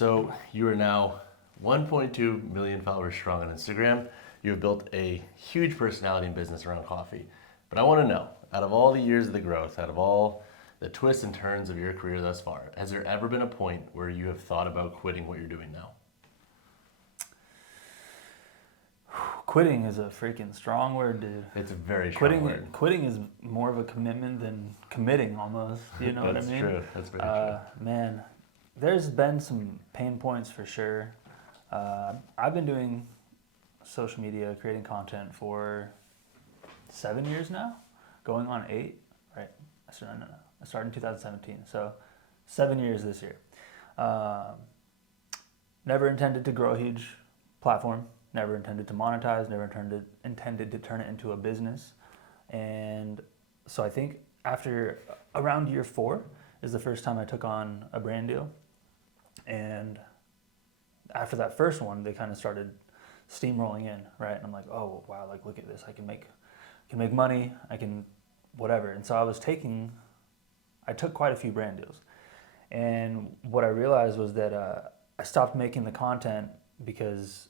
So you are now 1.2 million followers strong on Instagram. You have built a huge personality and business around coffee. But I want to know, out of all the years of the growth, out of all the twists and turns of your career thus far, has there ever been a point where you have thought about quitting what you're doing now? Quitting is a freaking strong word, dude. It's a very strong word. Quitting is more of a commitment than committing, almost. You know what I mean? That's true. That's very true. Man, there's been some pain points for sure. I've been doing social media, creating content for 7 years now, going on 8. Right? I started in 2017, so 7 years this year. Never intended to grow a huge platform. Never intended to monetize, never intended to turn it into a business. And so I think after around year 4 is the first time I took on a brand deal. And after that first one, they kind of started steamrolling in, right? And I'm like, oh, wow, like look at this. I can make money, I can whatever. And so I took quite a few brand deals. And what I realized was that I stopped making the content because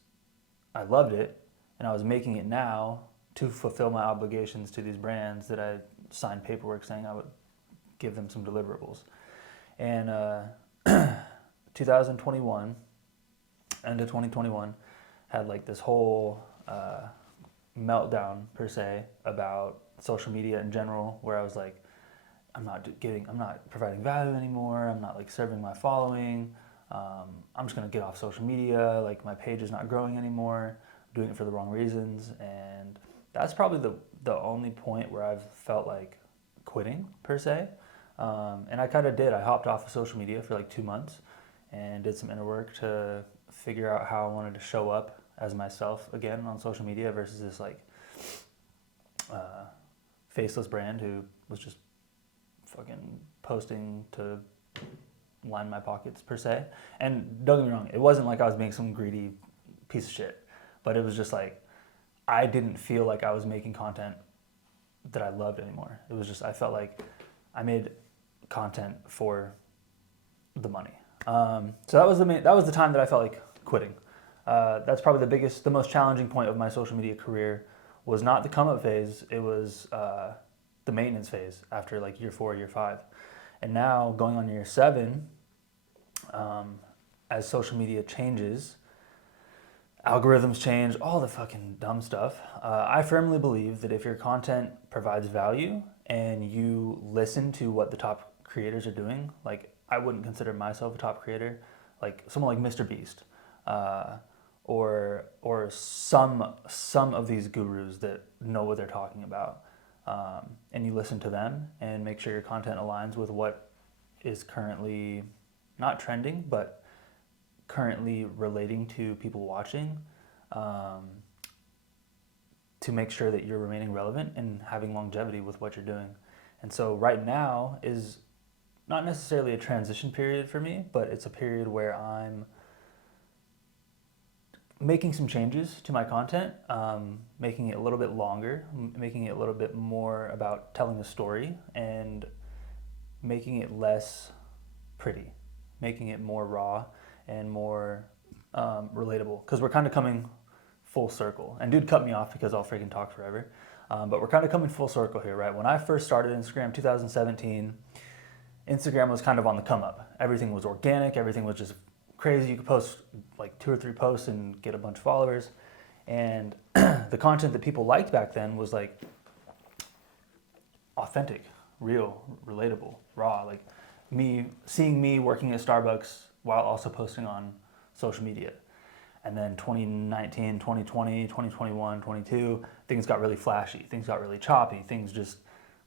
I loved it, and I was making it now to fulfill my obligations to these brands that I signed paperwork saying I would give them some deliverables. And 2021, end of 2021, had like this whole meltdown per se about social media in general, where I was like, I'm not providing value anymore. I'm not like serving my following. I'm just gonna get off social media. Like my page is not growing anymore. I'm doing it for the wrong reasons, and that's probably the only point where I've felt like quitting per se. And I kind of did. I hopped off of social media for like 2 months and did some inner work to figure out how I wanted to show up as myself again on social media versus this like faceless brand who was just fucking posting to line my pockets per se. And don't get me wrong, it wasn't like I was being some greedy piece of shit, but it was just like I didn't feel like I was making content that I loved anymore. It was just I felt like I made content for the money. So that was the time that I felt like quitting. That's probably the most challenging point of my social media career was not the come up phase. It was the maintenance phase after like year 4, year 5. And now going on year 7, as social media changes, algorithms change, all the fucking dumb stuff. I firmly believe that if your content provides value and you listen to what the top creators are doing, like I wouldn't consider myself a top creator, like someone like Mr. Beast, or some of these gurus that know what they're talking about. And you listen to them and make sure your content aligns with what is currently not trending, but currently relating to people watching, to make sure that you're remaining relevant and having longevity with what you're doing. And so right now is not necessarily a transition period for me, but it's a period where I'm making some changes to my content, making it a little bit longer, making it a little bit more about telling a story, and making it less pretty, making it more raw and more relatable. Because we're kind of coming full circle. And dude cut me off because I'll freaking talk forever. But we're kind of coming full circle here, right? When I first started Instagram, 2017, Instagram was kind of on the come up. Everything was organic. Everything was just crazy. You could post like 2 or 3 posts and get a bunch of followers. And the content that people liked back then was like authentic, real, relatable, raw. Like seeing me working at Starbucks while also posting on social media. And then 2019, 2020, 2021, 22, things got really flashy. Things got really choppy. Things just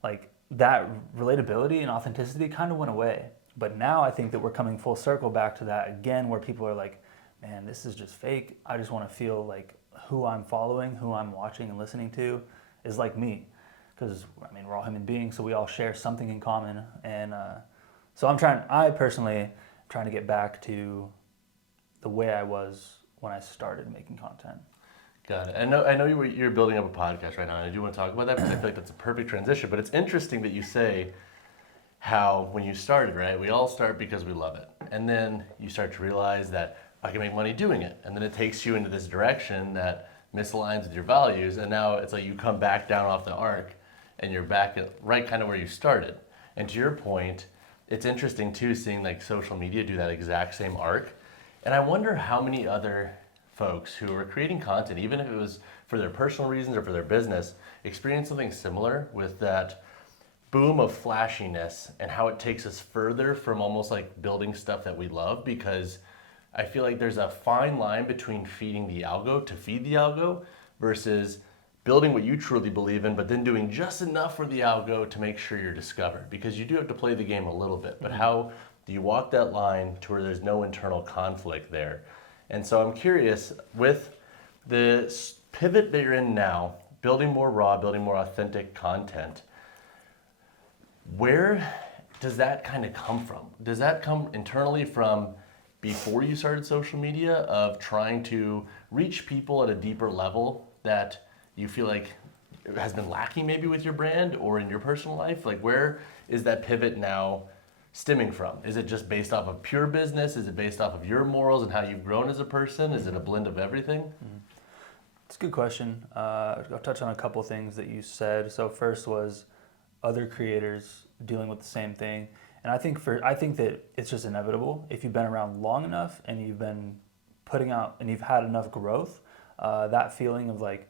like that relatability and authenticity kind of went away. But now I think that we're coming full circle back to that again, where people are like, man, this is just fake. I just want to feel like who I'm following, who I'm watching and listening to is like me. Because, I mean, we're all human beings, so we all share something in common. And so I personally am trying to get back to the way I was when I started making content. Got it. I know you're building up a podcast right now, and I do want to talk about that because I feel like that's a perfect transition. But it's interesting that you say how when you started, right, we all start because we love it. And then you start to realize that I can make money doing it. And then it takes you into this direction that misaligns with your values. And now it's like you come back down off the arc and you're back at right kind of where you started. And to your point, it's interesting too seeing like social media do that exact same arc. And I wonder how many other folks who are creating content, even if it was for their personal reasons or for their business, experience something similar with that boom of flashiness and how it takes us further from almost like building stuff that we love, because I feel like there's a fine line between feeding the algo to feed the algo versus building what you truly believe in, but then doing just enough for the algo to make sure you're discovered, because you do have to play the game a little bit, but how do you walk that line to where there's no internal conflict there? And so I'm curious, with the pivot that you're in now, building more raw, building more authentic content, where does that kind of come from? Does that come internally from before you started social media, of trying to reach people at a deeper level that you feel like has been lacking maybe with your brand or in your personal life? Like, where is that pivot now stemming from? Is it just based off of pure business? Is it based off of your morals and how you've grown as a person? Is it a blend of everything? It's a good question. I'll touch on a couple things that you said. So first was other creators dealing with the same thing. And I think that it's just inevitable. If you've been around long enough and you've been putting out and you've had enough growth, that feeling of like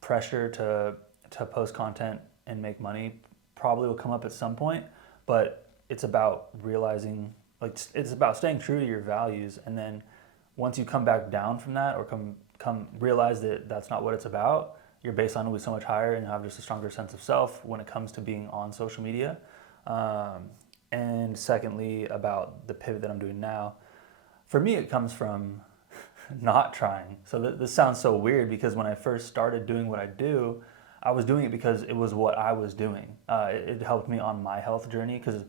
pressure to post content and make money probably will come up at some point. But it's about realizing, like, it's about staying true to your values. And then once you come back down from that, or come realize that that's not what it's about, your baseline will be so much higher and you have just a stronger sense of self when it comes to being on social media. And secondly, about the pivot that I'm doing now, for me, it comes from not trying. So this sounds so weird, because when I first started doing what I do, I was doing it because it was what I was doing. It helped me on my health journey, because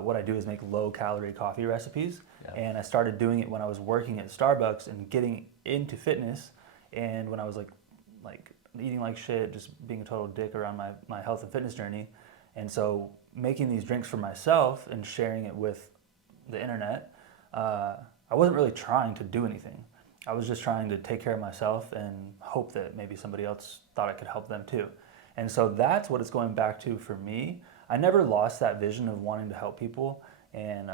what I do is make low-calorie coffee recipes. Yeah. And I started doing it when I was working at Starbucks and getting into fitness, and when I was like eating like shit, just being a total dick around my health and fitness journey. And so making these drinks for myself and sharing it with the internet, I wasn't really trying to do anything. I was just trying to take care of myself and hope that maybe somebody else thought I could help them too. And so that's what it's going back to for me. I never lost that vision of wanting to help people and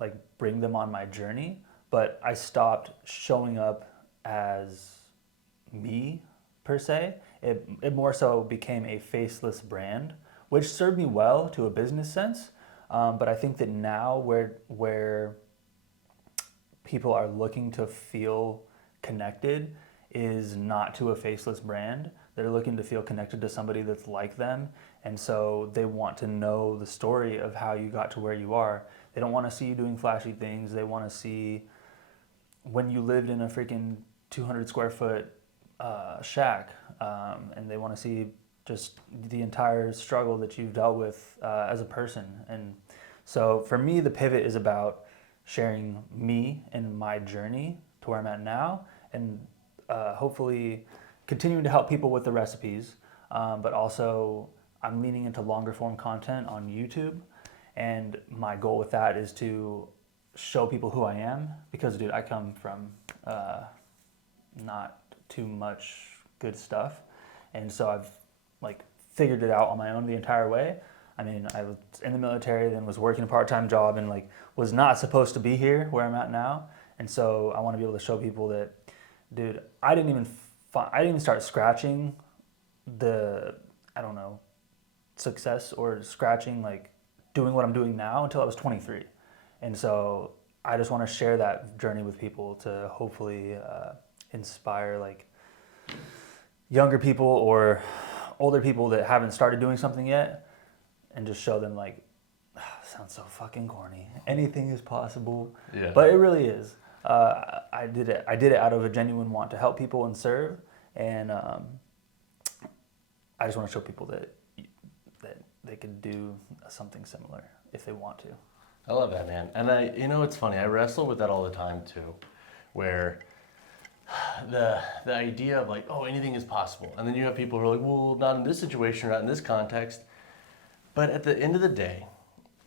like bring them on my journey, but I stopped showing up as me per se. It more so became a faceless brand, which served me well to a business sense. But I think that now where people are looking to feel connected is not to a faceless brand. They're looking to feel connected to somebody that's like them. And so they want to know the story of how you got to where you are. They don't want to see you doing flashy things. They want to see when you lived in a freaking 200 square foot shack, and they want to see just the entire struggle that you've dealt with as a person. And so for me, the pivot is about sharing me and my journey to where I'm at now, and hopefully continuing to help people with the recipes, but also I'm leaning into longer form content on YouTube. And my goal with that is to show people who I am, because dude, I come from not too much good stuff. And so I've like figured it out on my own the entire way. I mean, I was in the military, then was working a part-time job, and like was not supposed to be here where I'm at now. And so I want to be able to show people that, dude, I didn't even start scratching the, I don't know, success or scratching like doing what I'm doing now until I was 23. And so I just want to share that journey with people to hopefully inspire like younger people or older people that haven't started doing something yet, and just show them like, sounds so fucking corny, anything is possible. Yeah. But it really is. I did it out of a genuine want to help people and serve, and I just want to show people that they could do something similar if they want to. I love that, man. And it's funny, I wrestle with that all the time too, where the idea of like, oh, anything is possible. And then you have people who are like, well, not in this situation, not in this context. But at the end of the day,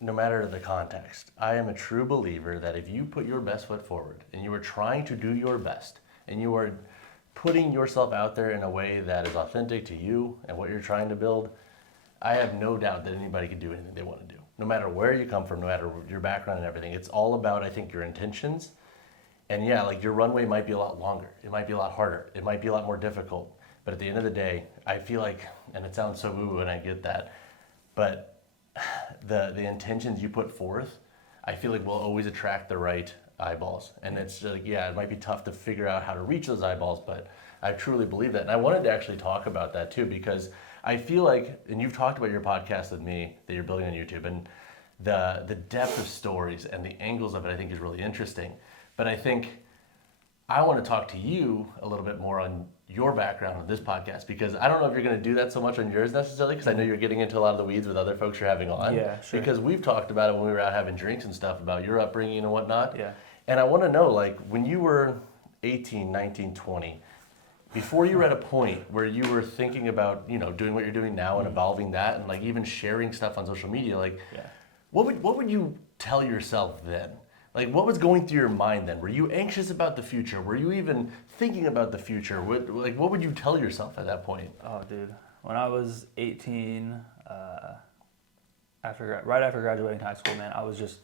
no matter the context, I am a true believer that if you put your best foot forward and you are trying to do your best and you are putting yourself out there in a way that is authentic to you and what you're trying to build, I have no doubt that anybody can do anything they want to do. No matter where you come from, no matter your background and everything. It's all about, I think, your intentions. And yeah, like your runway might be a lot longer. It might be a lot harder. It might be a lot more difficult. But at the end of the day, I feel like, and it sounds so woo-woo and I get that, but the intentions you put forth, I feel like will always attract the right eyeballs. And it's just, like, yeah, it might be tough to figure out how to reach those eyeballs, but I truly believe that. And I wanted to actually talk about that too, because I feel like, and you've talked about your podcast with me that you're building on YouTube, and the depth of stories and the angles of it, I think is really interesting. But I think I want to talk to you a little bit more on your background on this podcast, because I don't know if you're going to do that so much on yours necessarily, because I know you're getting into a lot of the weeds with other folks you're having on. Yeah, sure. Because we've talked about it when we were out having drinks and stuff about your upbringing and whatnot. Yeah. And I want to know, like, when you were 18, 19, 20, before you were at a point where you were thinking about, you know, doing what you're doing now and evolving that and like even sharing stuff on social media, like, what would you tell yourself then? Like, what was going through your mind then? Were you anxious about the future? Were you even thinking about the future? What would you tell yourself at that point? Oh, dude. When I was 18, right after graduating high school, man, I was just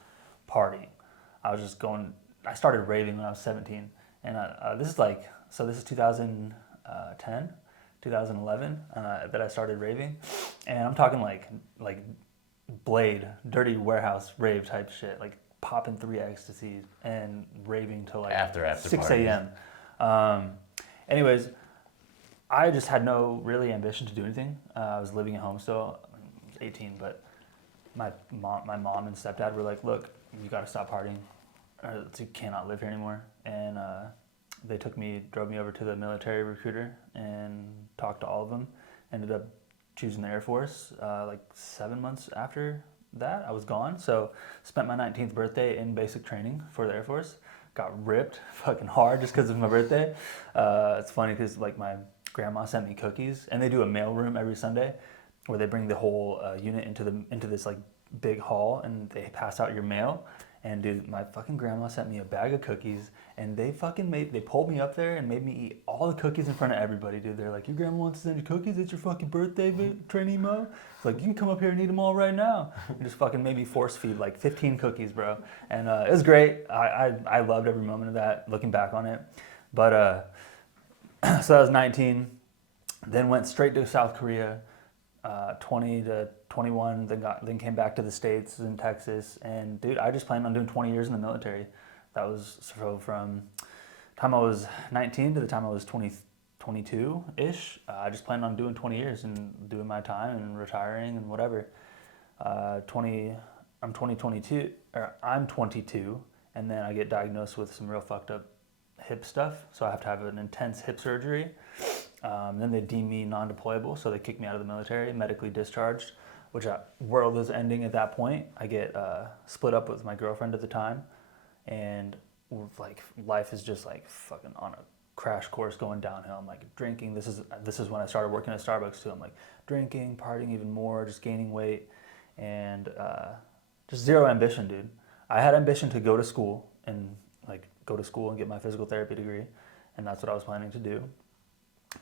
partying. I was just going. I started raving when I was 17, and this is 2010, 2011 that I started raving, and I'm talking like Blade, dirty warehouse rave type shit, like popping 3 ecstasies and raving till like after 6 a.m. Anyways, I just had no really ambition to do anything. I was living at home still. I was 18, but my mom and stepdad were like, "Look, you got to stop partying, or you cannot live here anymore." And they drove me over to the military recruiter and talked to all of them. Ended up choosing the Air Force. Like 7 months after that, I was gone. So spent my 19th birthday in basic training for the Air Force. Got ripped fucking hard just because of my birthday. It's funny because like my grandma sent me cookies, and they do a mail room every Sunday where they bring the whole unit into this like big hall, and they pass out your mail. And dude, my fucking grandma sent me a bag of cookies, and they pulled me up there and made me eat all the cookies in front of everybody, dude. They're like, "Your grandma wants to send you cookies? It's your fucking birthday, trainee mo." It's like, "You can come up here and eat them all right now." And just fucking made me force feed like 15 cookies, bro. And it was great. I loved every moment of that, looking back on it. But so that was 19. Then went straight to South Korea, 20 to 21, then came back to the States in Texas, and dude, I just planned on doing 20 years in the military. That was so from the time I was 19 to the time I was 22-ish. I just planned on doing 20 years and doing my time and retiring and whatever. I'm 22, and then I get diagnosed with some real fucked up hip stuff, so I have to have an intense hip surgery. Then they deem me non-deployable, so they kick me out of the military, medically discharged, which world is ending at that point. I get split up with my girlfriend at the time, and like life is just like fucking on a crash course going downhill. I'm like drinking. This is when I started working at Starbucks too. I'm like drinking, partying even more, just gaining weight, and just zero ambition, dude. I had ambition to go to school and get my physical therapy degree, and that's what I was planning to do.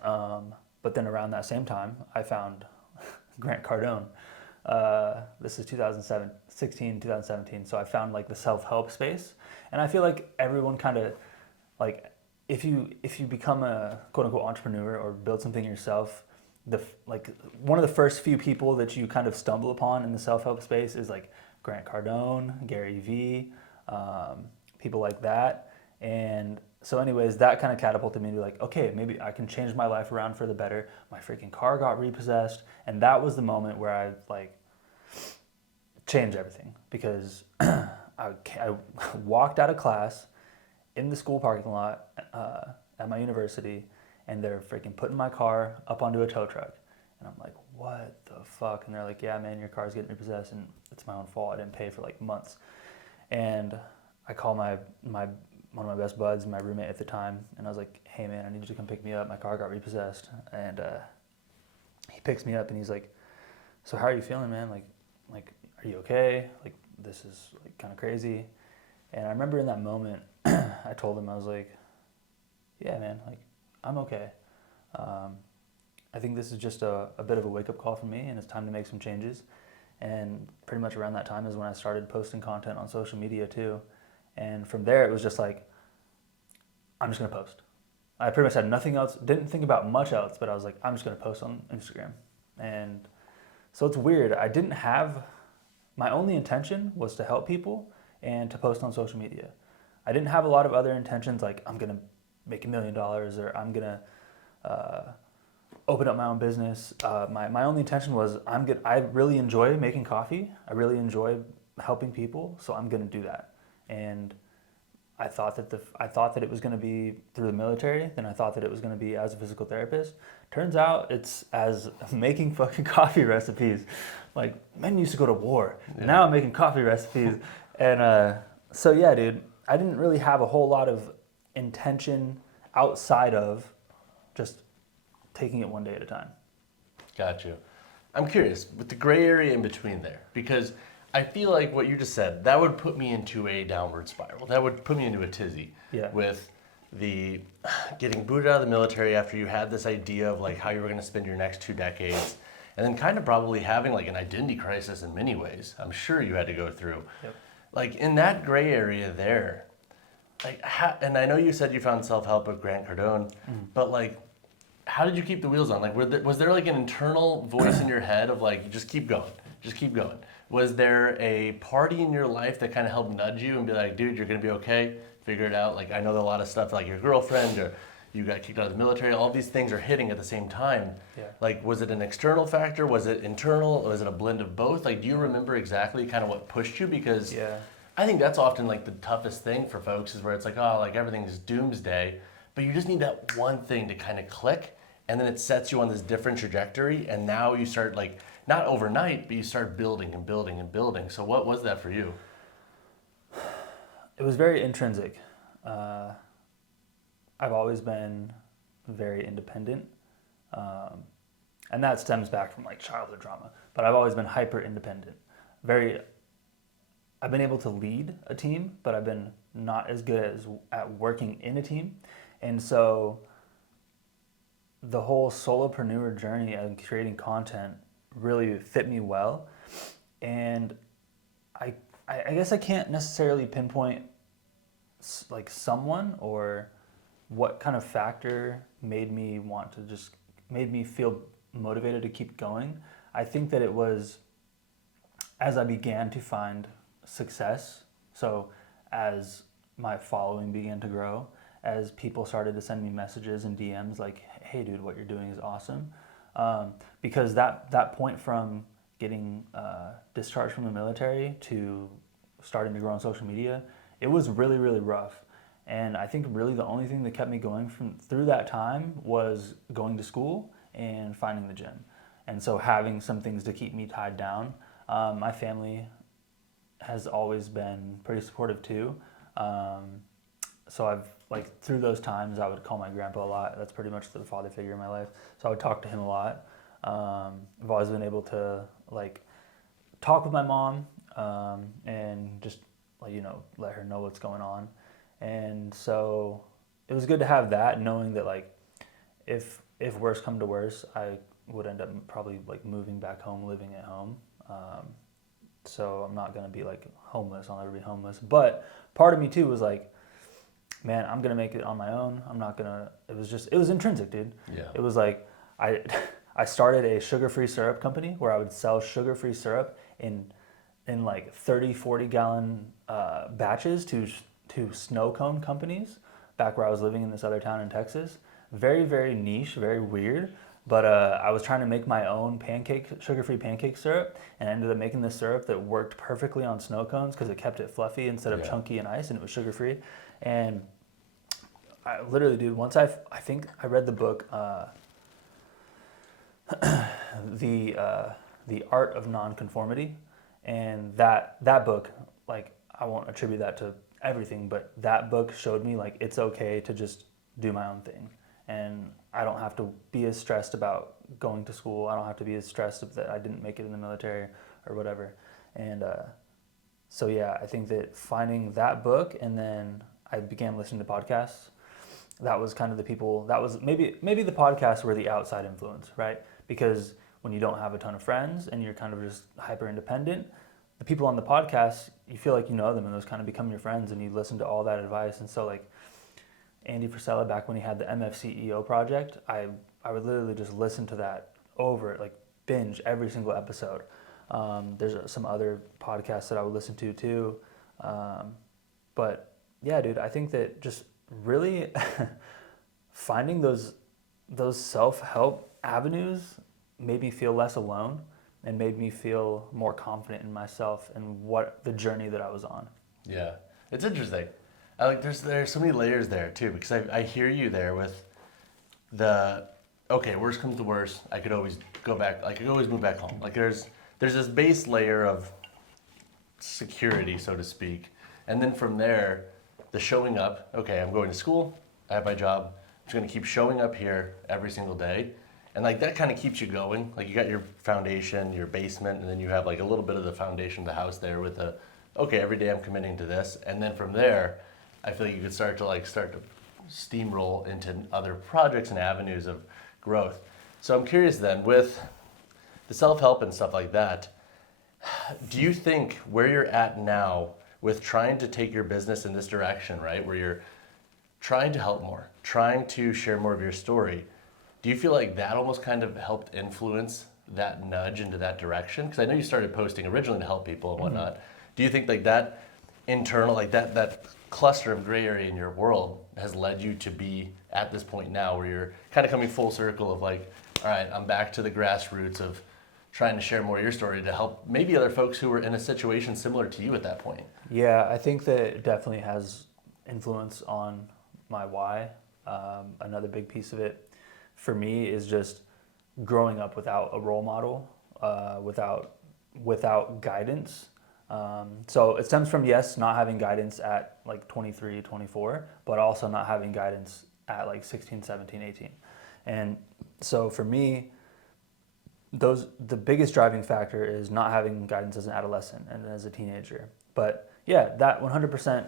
But then around that same time, I found Grant Cardone. This is 2017, so I found like the self-help space, and I feel like everyone kind of like if you become a quote-unquote entrepreneur or build something yourself, one of the first few people that you kind of stumble upon in the self-help space is like Grant Cardone, Gary Vee, people like that. And so anyways, that kind of catapulted me to like, okay, maybe I can change my life around for the better. My freaking car got repossessed, and that was the moment where I like changed everything, because I walked out of class in the school parking lot at my university, and they're freaking putting my car up onto a tow truck, and I'm like, what the fuck? And they're like, yeah, man, your car's getting repossessed, and it's my own fault. I didn't pay for like months. And I call my one of my best buds, my roommate at the time, and I was like, hey man, I need you to come pick me up. My car got repossessed. And he picks me up and he's like, so how are you feeling, man? Like, are you okay? Like, this is like kind of crazy. And I remember in that moment, I told him, I was like, yeah, man, like, I'm okay. I think this is just a bit of a wake-up call for me, and it's time to make some changes. And pretty much around that time is when I started posting content on social media too. And from there, it was just like, I'm just gonna post. I pretty much had nothing else, didn't think about much else, but I was like, I'm just gonna post on Instagram. And so it's weird. I didn't have, my only intention was to help people and to post on social media. I didn't have a lot of other intentions like I'm gonna make $1 million or I'm gonna open up my own business. My only intention was I really enjoy making coffee. I really enjoy helping people, so I'm gonna do that. And I thought that it was going to be through the military. Then I thought that it was going to be as a physical therapist. Turns out it's as making fucking coffee recipes. Like, men used to go to war. Yeah. Now I'm making coffee recipes. And so yeah, dude, I didn't really have a whole lot of intention outside of just taking it one day at a time. Got you. I'm curious with the gray area in between there, because I feel like what you just said, that would put me into a downward spiral. That would put me into a tizzy with the getting booted out of the military after you had this idea of like how you were going to spend your next 2 decades, and then kind of probably having like an identity crisis in many ways. I'm sure you had to go through. Yep. Like in that gray area there, like, and I know you said you found self-help with Grant Cardone, but like, how did you keep the wheels on? Like, was there like an internal voice in your head of like, just keep going, just keep going? Was there a party in your life that kind of helped nudge you and be like, dude, you're going to be okay, figure it out? Like, I know that a lot of stuff like your girlfriend or you got kicked out of the military, all these things are hitting at the same time. Yeah. Like, was it an external factor? Was it internal? Was it a blend of both? Like, do you remember exactly kind of what pushed you? Because I think that's often like the toughest thing for folks is where it's like, oh, like everything's doomsday, but you just need that one thing to kind of click, and then it sets you on this different trajectory, and now you start like, not overnight, but you start building and building and building. So what was that for you? It was very intrinsic. I've always been very independent. And that stems back from like childhood trauma. But I've always been hyper independent. I've been able to lead a team, but I've been not as good at working in a team. And so the whole solopreneur journey and creating content really fit me well, and I guess I can't necessarily pinpoint like someone or what kind of factor made me feel motivated to keep going. I think that it was as I began to find success, so as my following began to grow, as people started to send me messages and DMs like, hey dude, what you're doing is awesome. Because that point from getting discharged from the military to starting to grow on social media, it was really, really rough. And I think really the only thing that kept me going through that time was going to school and finding the gym. And so having some things to keep me tied down. My family has always been pretty supportive too. So I've like through those times I would call my grandpa a lot. That's pretty much the father figure in my life. So I would talk to him a lot. I've always been able to like talk with my mom and just like, let her know what's going on. And so it was good to have that, knowing that like if worse come to worse, I would end up probably like moving back home, living at home. So I'm not gonna be like homeless. I'll never be homeless. But part of me too was like, man, I'm gonna make it on my own. I'm not gonna. It was intrinsic, dude. Yeah. It was like I started a sugar-free syrup company where I would sell sugar-free syrup in like 30, 40 gallon batches to snow cone companies back where I was living in this other town in Texas. Very, very niche, very weird. But I was trying to make my own sugar-free pancake syrup, and I ended up making this syrup that worked perfectly on snow cones because it kept it fluffy instead of chunky and ice, and it was sugar-free. And I literally, dude, once I think I read the book, The Art of Nonconformity, and that book, like, I won't attribute that to everything, but that book showed me like it's okay to just do my own thing, and I don't have to be as stressed about going to school. I don't have to be as stressed that I didn't make it in the military or whatever. And So yeah, I think that finding that book, and then I began listening to podcasts. That was kind of the people. That was maybe the podcasts were the outside influence, right? Because when you don't have a ton of friends and you're kind of just hyper independent, the people on the podcast, you feel like you know them, and those kind of become your friends, and you listen to all that advice. And so like Andy Frisella, back when he had the MFCEO project, I would literally just listen to that over, like binge every single episode. There's some other podcasts that I would listen to too. But yeah, dude, I think that just really finding those self-help avenues made me feel less alone and made me feel more confident in myself and what the journey that I was on. Yeah, it's interesting. I like there's so many layers there too, because I hear you there with the okay, worst comes to worst, I could always go back. I could always move back home. Like there's this base layer of security, so to speak, and then from there, the showing up. Okay, I'm going to school. I have my job. I'm just gonna keep showing up here every single day, and like that kind of keeps you going. Like you got your foundation, your basement, and then you have like a little bit of the foundation of the house there with the okay, every day I'm committing to this, and then from there, I feel like you could start to steamroll into other projects and avenues of growth. So I'm curious then, with the self-help and stuff like that, do you think where you're at now with trying to take your business in this direction, right, where you're trying to help more, trying to share more of your story, do you feel like that almost kind of helped influence that nudge into that direction? Because I know you started posting originally to help people and whatnot. Mm-hmm. Do you think like that internal, like that cluster of gray area in your world has led you to be at this point now where you're kind of coming full circle of like, all right, I'm back to the grassroots of trying to share more of your story to help maybe other folks who were in a situation similar to you at that point? Yeah, I think that it definitely has influence on my why. Another big piece of it for me is just growing up without a role model, without guidance. So it stems from, yes, not having guidance at like 23, 24, but also not having guidance at like 16, 17, 18. And so for me, the biggest driving factor is not having guidance as an adolescent and as a teenager. But yeah, that 100%,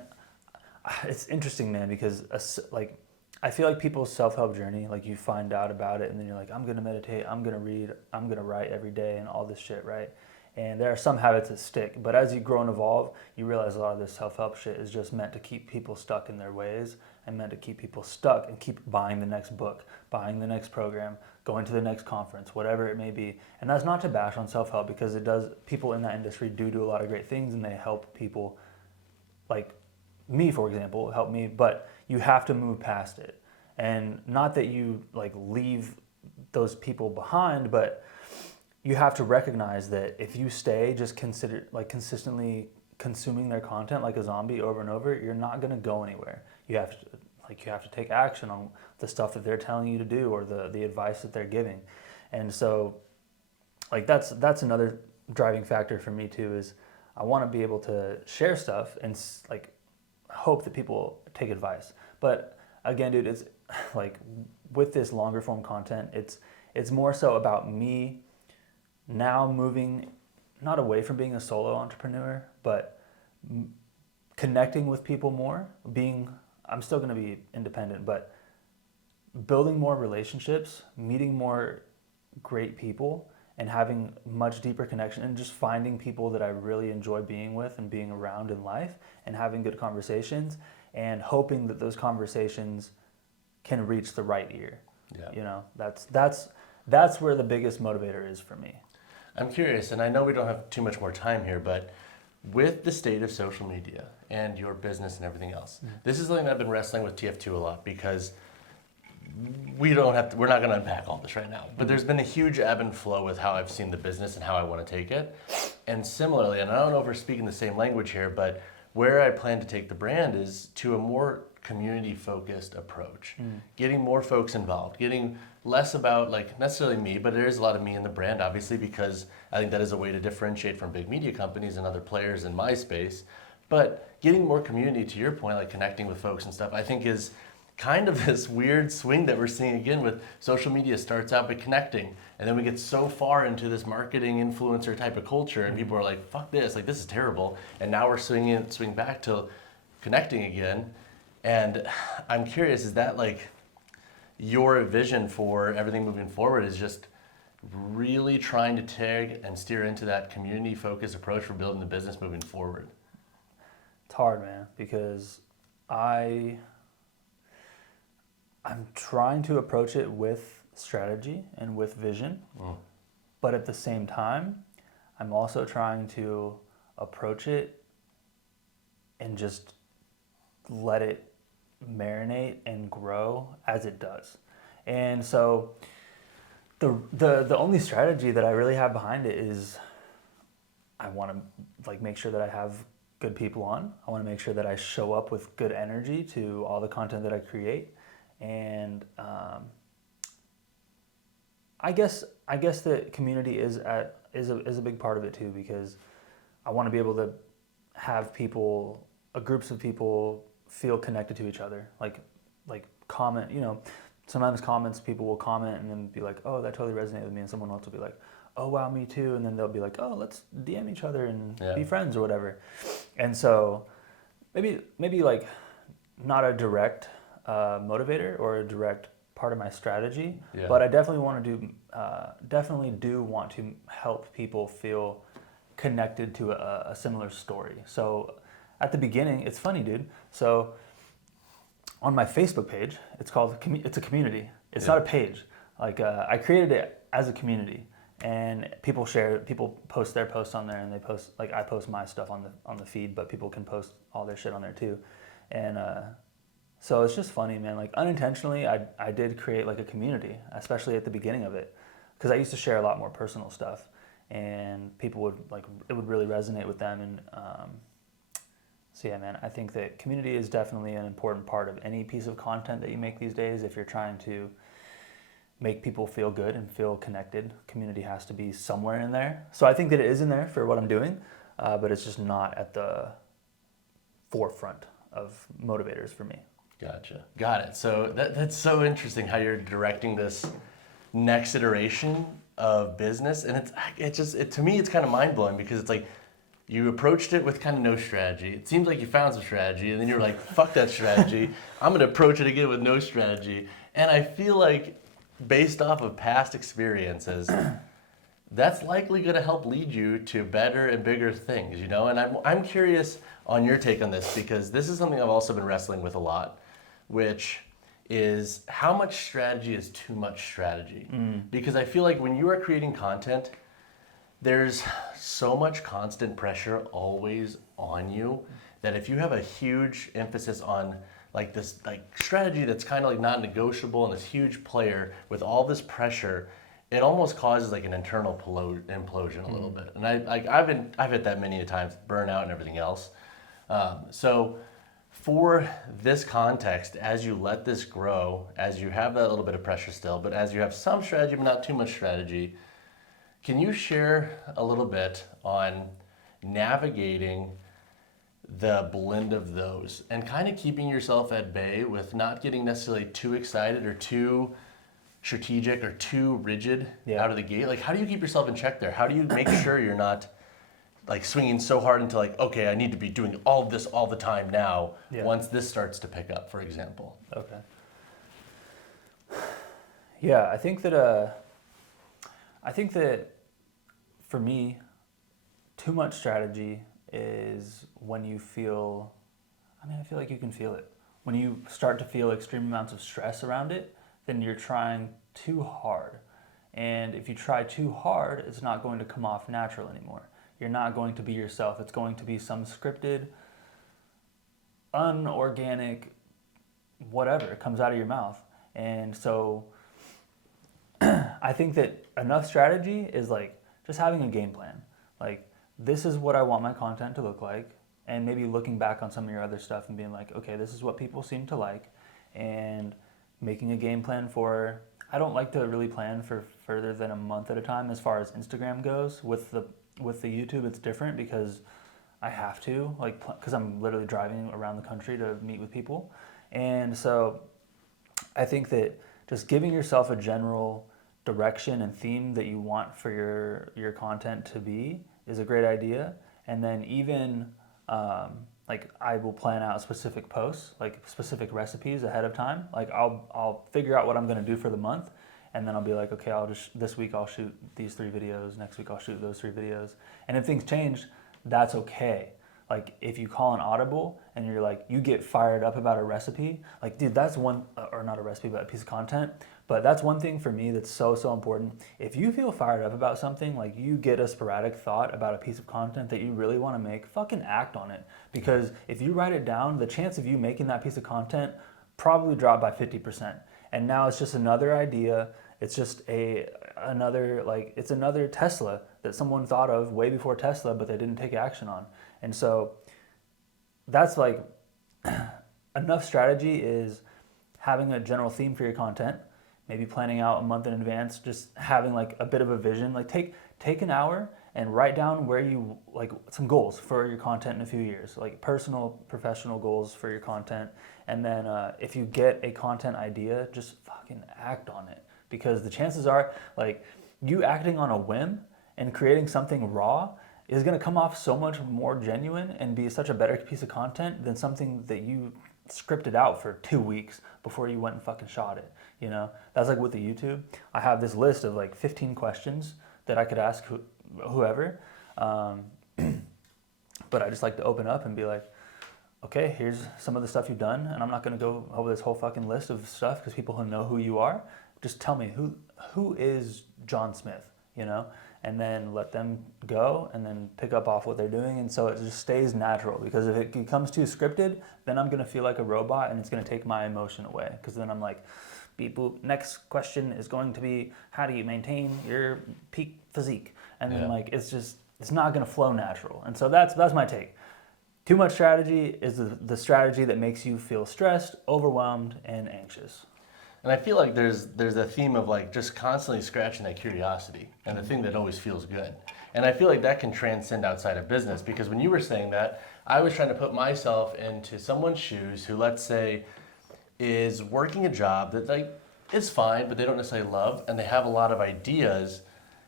it's interesting, man, because like I feel like people's self-help journey, like you find out about it and then you're like, I'm going to meditate, I'm going to read, I'm going to write every day and all this shit, right? And there are some habits that stick, but as you grow and evolve, you realize a lot of this self-help shit is just meant to keep people stuck in their ways and meant to keep people stuck and keep buying the next book, buying the next program, going to the next conference, whatever it may be. And that's not to bash on self-help, because it does, people in that industry do a lot of great things and they help people, like me, for example, help me, but you have to move past it. And not that you like leave those people behind, but you have to recognize that if you stay just consistently consuming their content like a zombie over and over, you're not going to go anywhere. You have to take action on the stuff that they're telling you to do or the advice that they're giving. And so like that's another driving factor for me too, is I want to be able to share stuff and like hope that people take advice. But again, dude, it's like with this longer form content, it's more so about me now moving not away from being a solo entrepreneur, but connecting with people more, I'm still going to be independent, but building more relationships, meeting more great people, and having much deeper connection, and just finding people that I really enjoy being with and being around in life and having good conversations, and hoping that those conversations can reach the right ear. Yeah. You know, that's where the biggest motivator is for me. I'm curious, and I know we don't have too much more time here, but with the state of social media and your business and everything else, this is something I've been wrestling with TF2 a lot, because we're not going to unpack all this right now, but there's been a huge ebb and flow with how I've seen the business and how I want to take it. And similarly, and I don't know if we're speaking the same language here, but where I plan to take the brand is to a more community-focused approach, getting more folks involved, getting less about like necessarily me, but there is a lot of me in the brand, obviously, because I think that is a way to differentiate from big media companies and other players in my space. But getting more community, to your point, like connecting with folks and stuff, I think is kind of this weird swing that we're seeing again with social media. Starts out by connecting, and then we get so far into this marketing influencer type of culture, and people are like, fuck this, like this is terrible. And now we're swing back to connecting again. And I'm curious, is that like your vision for everything moving forward, is just really trying to tag and steer into that community focused approach for building the business moving forward? It's hard, man, because I'm trying to approach it with strategy and with vision, but at the same time, I'm also trying to approach it and just let it marinate and grow as it does. And so the only strategy that I really have behind it is I want to like make sure that I have good people on. I want to make sure that I show up with good energy to all the content that I create. And I guess the community is a big part of it too, because I want to be able to have people, groups of people, feel connected to each other. Like comment, sometimes people will comment and then be like, oh, that totally resonated with me, and someone else will be like, oh wow, me too, and then they'll be like, oh, let's DM each other and be friends or whatever. And so maybe like not a direct motivator or a direct part of my strategy, but I definitely do want to help people feel connected to a similar story. So at the beginning, it's funny, dude. So on my Facebook page, it's a community. It's not a page. Like I created it as a community, and people post their posts on there, and they post, like I post my stuff on the feed, but people can post all their shit on there too. And so it's just funny, man. Like unintentionally, I did create like a community, especially at the beginning of it, because I used to share a lot more personal stuff, and people it would really resonate with them. And so yeah, man, I think that community is definitely an important part of any piece of content that you make these days. If you're trying to make people feel good and feel connected, community has to be somewhere in there. So I think that it is in there for what I'm doing, but it's just not at the forefront of motivators for me. Gotcha. Got it. So that's so interesting how you're directing this next iteration of business, and to me it's kind of mind blowing, because it's like you approached it with kind of no strategy. It seems like you found some strategy, and then you're like, fuck that strategy. I'm going to approach it again with no strategy. And I feel like based off of past experiences, that's likely going to help lead you to better and bigger things, And I'm curious on your take on this, because this is something I've also been wrestling with a lot, which is how much strategy is too much strategy. Because I feel like when you are creating content, there's so much constant pressure always on you that if you have a huge emphasis on like this strategy that's kind of like not negotiable, and this huge player with all this pressure, it almost causes like an internal implosion a little bit. And I've hit that many a times, burnout and everything else. So for this context, as you let this grow, as you have that little bit of pressure still, but as you have some strategy but not too much strategy, can you share a little bit on navigating the blend of those and kind of keeping yourself at bay with not getting necessarily too excited or too strategic or too rigid out of the gate? Like, how do you keep yourself in check there? How do you make sure you're not like swinging so hard into like, okay, I need to be doing all of this all the time now, once this starts to pick up, for example? Okay. Yeah, I think that for me, too much strategy is when you feel, I feel like you can feel it. When you start to feel extreme amounts of stress around it, then you're trying too hard. And if you try too hard, it's not going to come off natural anymore. You're not going to be yourself. It's going to be some scripted, unorganic, whatever comes out of your mouth. And so I think that enough strategy is like just having a game plan. Like, this is what I want my content to look like, and maybe looking back on some of your other stuff and being like, okay, this is what people seem to like, and making a game plan for, I don't like to really plan for further than a month at a time as far as Instagram goes. With the YouTube, it's different because I have to, because I'm literally driving around the country to meet with people. And so I think that just giving yourself a general direction and theme that you want for your content to be is a great idea. And then even like I will plan out specific posts, like specific recipes ahead of time. Like I'll figure out what I'm going to do for the month, and then I'll be like, okay, this week I'll shoot these 3 videos, next week I'll shoot those 3 videos. And if things change, that's okay. Like if you call an audible and you're like, you get fired up about a recipe, like dude, that's one, or not a recipe, but a piece of content. But that's one thing for me that's so important. If you feel fired up about something, like you get a sporadic thought about a piece of content that you really want to make, fucking act on it. Because if you write it down, the chance of you making that piece of content probably dropped by 50%. And now it's just another idea. It's just it's another Tesla that someone thought of way before Tesla, but they didn't take action on. And so that's like enough strategy is having a general theme for your content, maybe planning out a month in advance, just having like a bit of a vision. Like take an hour and write down where you like some goals for your content in a few years, like personal, professional goals for your content. And then if you get a content idea, just fucking act on it, because the chances are like you acting on a whim and creating something raw is going to come off so much more genuine and be such a better piece of content than something that you scripted out for 2 weeks before you went and fucking shot it. You know, that's like with the YouTube. I have this list of like 15 questions that I could ask whoever, but I just like to open up and be like, okay, here's some of the stuff you've done, and I'm not going to go over this whole fucking list of stuff because people who know who you are, just tell me who is John Smith, you know, and then let them go and then pick up off what they're doing. And so it just stays natural, because if it becomes too scripted, then I'm going to feel like a robot and it's going to take my emotion away, because then I'm like, beep boop, next question is going to be, how do you maintain your peak physique? And then like, it's not going to flow natural. And so that's my take. Too much strategy is the strategy that makes you feel stressed, overwhelmed, and anxious. And I feel like there's a theme of like just constantly scratching that curiosity and the thing that always feels good. And I feel like that can transcend outside of business, because when you were saying that, I was trying to put myself into someone's shoes who, let's say, is working a job that like is fine, but they don't necessarily love, and they have a lot of ideas,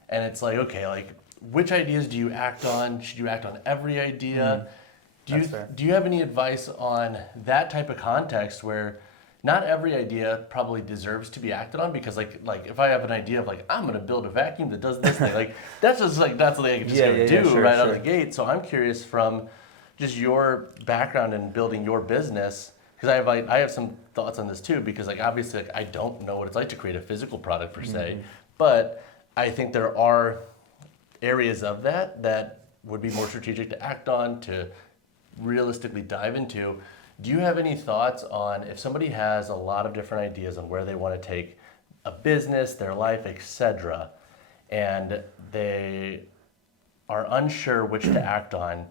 and it's like, okay, like which ideas do you act on? Should you act on every idea? Do you have any advice on that type of context where not every idea probably deserves to be acted on? Because like if I have an idea of like, I'm gonna build a vacuum that does this thing, like that's something I can just do right out of the gate. So I'm curious from just your background in building your business, because I have some thoughts on this too, because like obviously like, I don't know what it's like to create a physical product per se, but I think there are areas of that would be more strategic to act on, to realistically dive into. Do you have any thoughts on if somebody has a lot of different ideas on where they want to take a business, their life, etc., and they are unsure which to act on?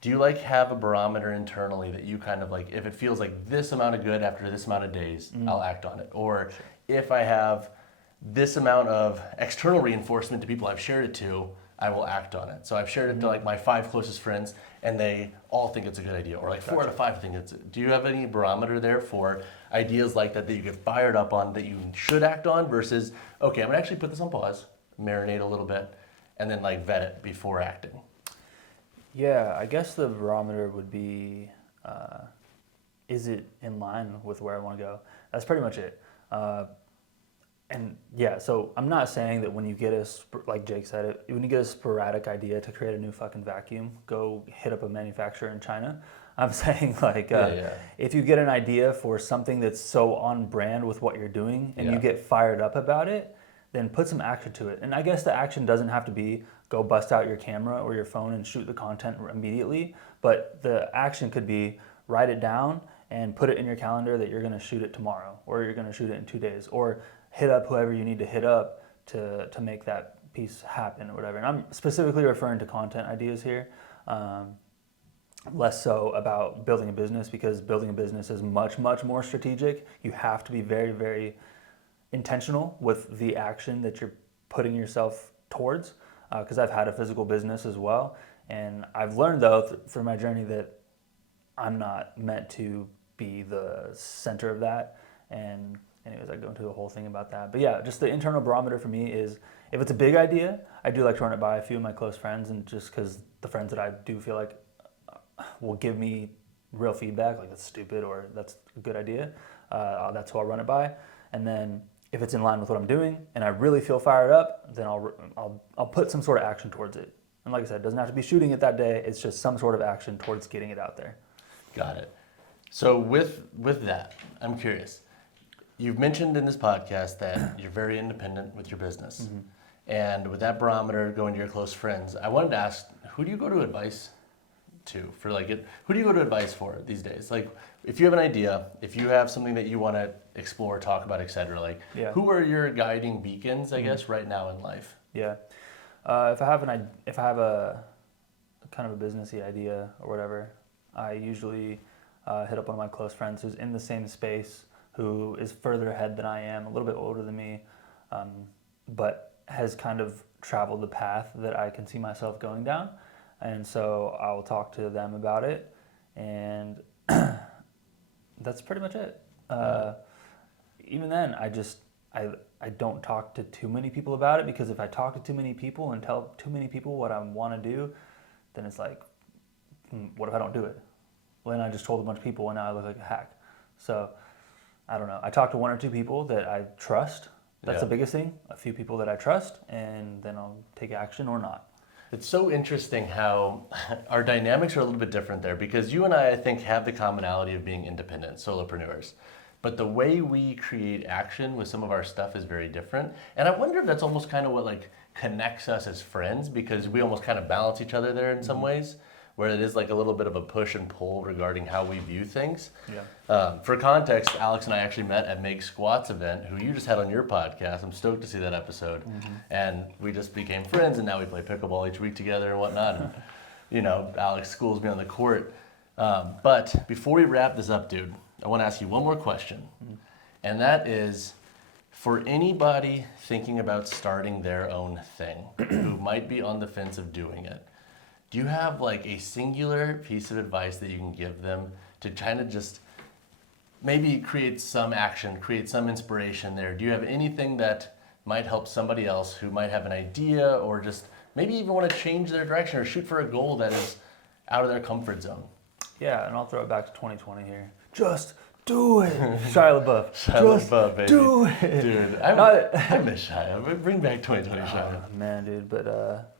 Do you like have a barometer internally that you kind of like, if it feels like this amount of good after this amount of days, I'll act on it? Or if I have this amount of external reinforcement to people I've shared it to, I will act on it. So I've shared it to like my 5 closest friends, and they all think it's a good idea, or like 4 out of 5 think it's. Do you have any barometer there for ideas like that you get fired up on that you should act on versus, okay, I'm gonna actually put this on pause, marinate a little bit, and then like vet it before acting? Yeah, I guess the barometer would be, is it in line with where I want to go? That's pretty much it. And yeah, so I'm not saying that when you get like Jake said, when you get a sporadic idea to create a new fucking vacuum, go hit up a manufacturer in China. I'm saying like, if you get an idea for something that's so on brand with what you're doing and you get fired up about it, then put some action to it. And I guess the action doesn't have to be go bust out your camera or your phone and shoot the content immediately, but the action could be write it down and put it in your calendar that you're gonna shoot it tomorrow, or you're gonna shoot it in 2 days, or hit up whoever you need to hit up to make that piece happen or whatever. And I'm specifically referring to content ideas here, less so about building a business, because building a business is much, much more strategic. You have to be very, very intentional with the action that you're putting yourself towards, because I've had a physical business as well. And I've learned though through my journey that I'm not meant to be the center of that. And anyways, I go into the whole thing about that. But yeah, just the internal barometer for me is if it's a big idea, I do like to run it by a few of my close friends, and just because the friends that I do feel like will give me real feedback, like that's stupid or that's a good idea, that's who I'll run it by. And then if it's in line with what I'm doing and I really feel fired up, then I'll put some sort of action towards it. And like I said, it doesn't have to be shooting it that day. It's just some sort of action towards getting it out there. Got it. So with that, I'm curious. You've mentioned in this podcast that you're very independent with your business. Mm-hmm. And with that barometer going to your close friends, I wanted to ask, who do you go to advice to for like it? Who do you go to advice for these days? Like if you have an idea, if you have something that you want to explore, talk about, etc. Like who are your guiding beacons, I guess, right now in life? Yeah. If I have a kind of a businessy idea or whatever, I usually hit up one of my close friends who's in the same space, who is further ahead than I am, a little bit older than me, but has kind of traveled the path that I can see myself going down. And so I will talk to them about it, and that's pretty much it. Even then, I don't talk to too many people about it, because if I talk to too many people and tell too many people what I want to do, then it's like, what if I don't do it? Well, then I just told a bunch of people and now I look like a hack. So I don't know. I talk to one or two people that I trust. That's the biggest thing. A few people that I trust, and then I'll take action or not. It's so interesting how our dynamics are a little bit different there, because you and I think, have the commonality of being independent solopreneurs. But the way we create action with some of our stuff is very different. And I wonder if that's almost kind of what like connects us as friends, because we almost kind of balance each other there in some ways, where it is like a little bit of a push and pull regarding how we view things. Yeah. For context, Alex and I actually met at Meg Squat's event, who you just had on your podcast. I'm stoked to see that episode. Mm-hmm. And we just became friends, and now we play pickleball each week together and whatnot. And, you know, Alex schools me on the court. But before we wrap this up, dude, I want to ask you one more question. Mm-hmm. And that is, for anybody thinking about starting their own thing, who might be on the fence of doing it, do you have like a singular piece of advice that you can give them to kind of just maybe create some action, create some inspiration there? Do you have anything that might help somebody else who might have an idea, or just maybe even want to change their direction or shoot for a goal that is out of their comfort zone? Yeah, and I'll throw it back to 2020 here. Just do it. Shia LaBeouf. Shia LaBeouf, baby. Do it. Dude, I miss Shia. Bring back 2020 Shia. Man, dude, but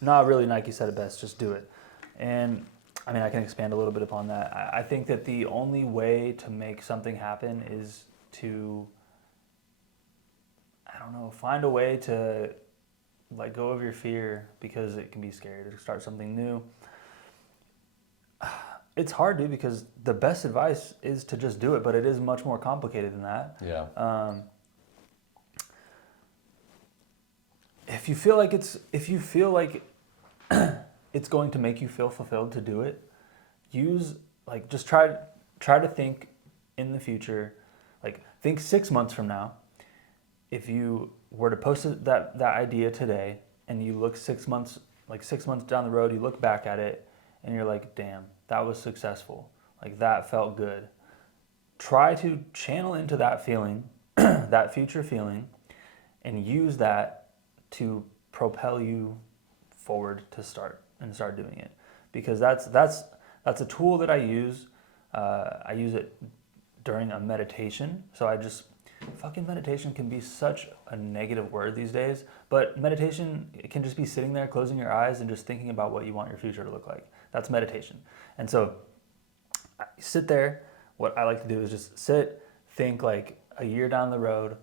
not really. Nike said it best, just do it. And I mean, I can expand a little bit upon that. I think that the only way to make something happen is to, I don't know, find a way to let go of your fear, because it can be scary to start something new. It's hard, dude, because the best advice is to just do it, but it is much more complicated than that. Yeah. If you feel like it's going to make you feel fulfilled to do it, just try to think in the future, like think 6 months from now. If you were to post that idea today, and you look 6 months down the road, you look back at it and you're like, damn, that was successful. Like that felt good. Try to channel into that feeling, that future feeling, and use that to propel you forward to start doing it. Because that's a tool that I use. I use it during a meditation. So fucking meditation can be such a negative word these days, but meditation, it can just be sitting there, closing your eyes and just thinking about what you want your future to look like. That's meditation. And so sit there. What I like to do is just sit, think like a year down the road,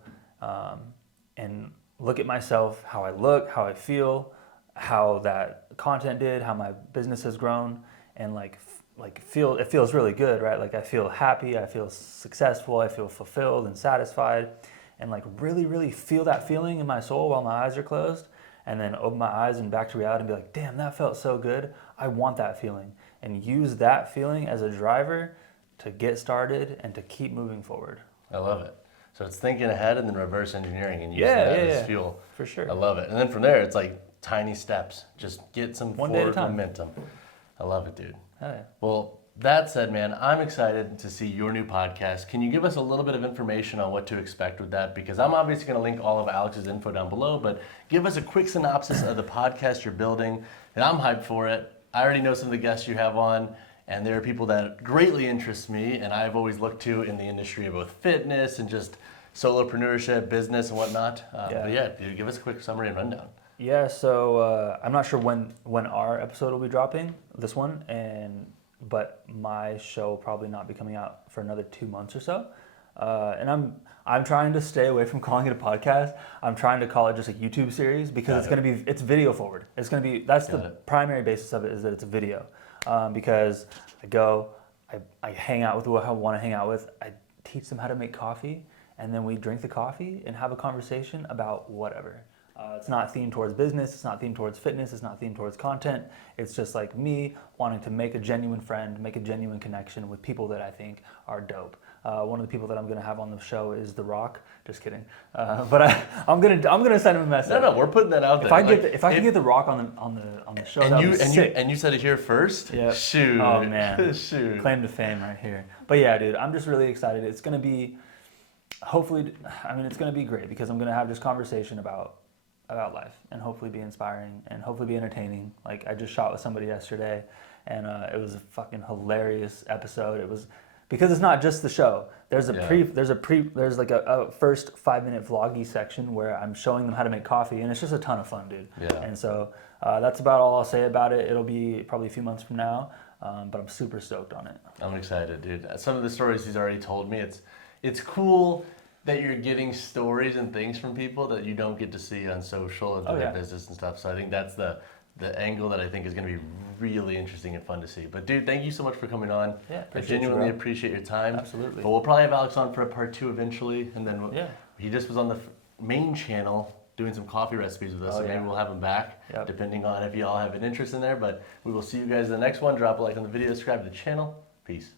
and look at myself, how I look, how I feel, how that content did, how my business has grown, and it feels really good, right? Like I feel happy, I feel successful, I feel fulfilled and satisfied, and like really, really feel that feeling in my soul while my eyes are closed, and then open my eyes and back to reality and be like, damn, that felt so good. I want that feeling, and use that feeling as a driver to get started and to keep moving forward. I love it. So it's thinking ahead and then reverse engineering and using that as fuel. For sure. I love it. And then from there, it's like tiny steps. Just get some One day at a forward time. momentum. I love it, dude. Oh, yeah. Well, that said, man, I'm excited to see your new podcast. Can you give us a little bit of information on what to expect with that? Because I'm obviously going to link all of Alex's info down below, but give us a quick synopsis of the podcast you're building. And I'm hyped for it. I already know some of the guests you have on, and there are people that greatly interest me, and I've always looked to in the industry of both fitness and just solopreneurship, business, and whatnot. But yeah, dude, give us a quick summary and rundown. Yeah, so I'm not sure when our episode will be dropping, this one, but my show will probably not be coming out for another 2 months or so. And I'm trying to stay away from calling it a podcast. I'm trying to call it just a YouTube series because it's video forward. It's gonna be the primary basis of it is that it's a video. Because I hang out with who I want to hang out with. I teach them how to make coffee, and then we drink the coffee and have a conversation about whatever. It's not themed towards business, it's not themed towards fitness, it's not themed towards content. It's just like me wanting to make a genuine friend, make a genuine connection with people that I think are dope. One of the people that I'm gonna have on the show is The Rock. Just kidding. But I'm gonna send him a message. No, we're putting that out there. If I could get The Rock on the show, that would be sick. You said it here first. Yeah. Shoot. Oh man. Shoot. Claim to fame right here. But yeah, dude, I'm just really excited. It's gonna be, it's gonna be great because I'm gonna have this conversation about life and hopefully be inspiring and hopefully be entertaining. Like I just shot with somebody yesterday, and it was a fucking hilarious episode. It was because it's not just the show. There's like a first 5-minute vloggy section where I'm showing them how to make coffee, and it's just a ton of fun, dude. Yeah. And so that's about all I'll say about it. It'll be probably a few months from now, but I'm super stoked on it. I'm excited, dude. Some of the stories he's already told me, it's cool that you're getting stories and things from people that you don't get to see on social and their business and stuff. So I think that's the angle that I think is going to be really interesting and fun to see. But dude, thank you so much for coming on. Yeah, I genuinely appreciate your time. Absolutely. But we'll probably have Alex on for a part 2 eventually, and then he just was on the main channel doing some coffee recipes with us, so maybe we'll have him back, depending on if y'all have an interest in there. But we will see you guys in the next one. Drop a like on the video, subscribe to the channel. Peace.